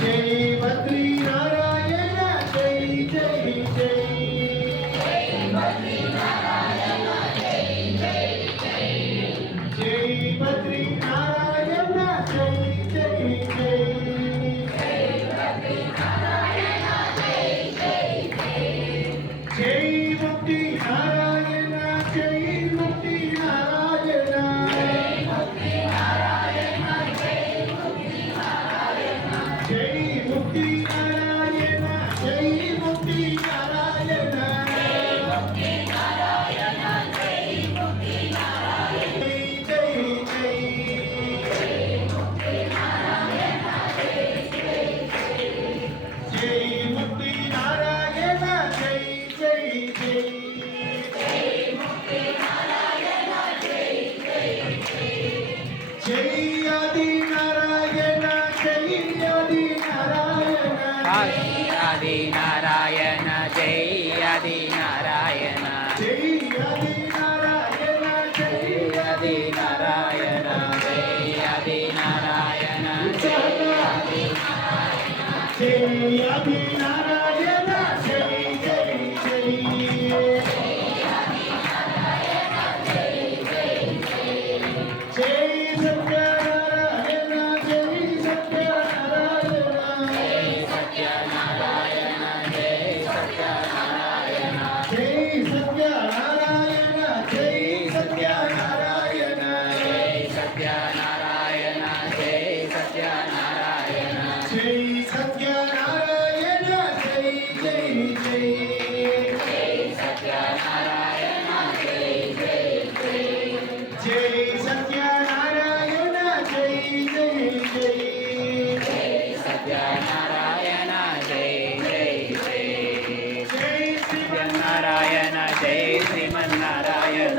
जय बद्री नारायण जय जय जय बद्री नारायण जय जय जय जय बद्री नारायण जय जय जय बद्री नारायण जय जय जय जय मुक्ति नारायण जय मुक्ति नारायण जय मुक्ति नारायण जय मुक्ति नारायण जय मुक्ति नारायण जय मुक्ति नारायण जय मुक्ति नारायण जय मुक्ति नारायण जय जय मुक्ति नारायण जय जय जय मुक्ति नारायण जय जय जय मुक्ति नारायण जय जय जय आदि नारायण जय आदि नारायण आदि नारायण जय आदि नारायण जय आदि नारायण जय आदि नारायण जय आदि नारायण जय आदि नारायण जय जय जय जय सत्यनारायण जय सत्यनारायण सत्यनारायण जय सत्यनारायण जय सत्यनारायण जय सत्यनारायण जय सत्यनारायण जय सत्यनारायण जय सत्यनारायण जय जय जय सत्यनारायण जय जय जय जय सत्यनारायण जय जय जय सत्यनारायण जय जय जय जय नारायण जय श्रीमन्नारायण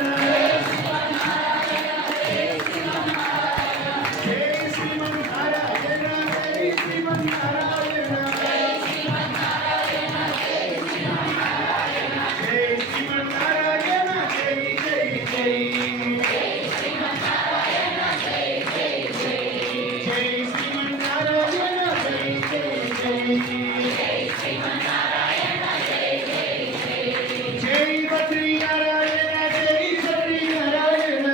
जय श्रीमन्नारायण जय श्रीमन्नारायण जय श्रीमन्नारायण जय जय जय जय श्रीमन्नारायण जय जय जय जय बद्री नारायण जय बद्री नारायण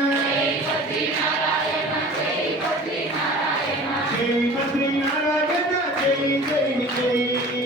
जय बद्री नारायण जय जय जय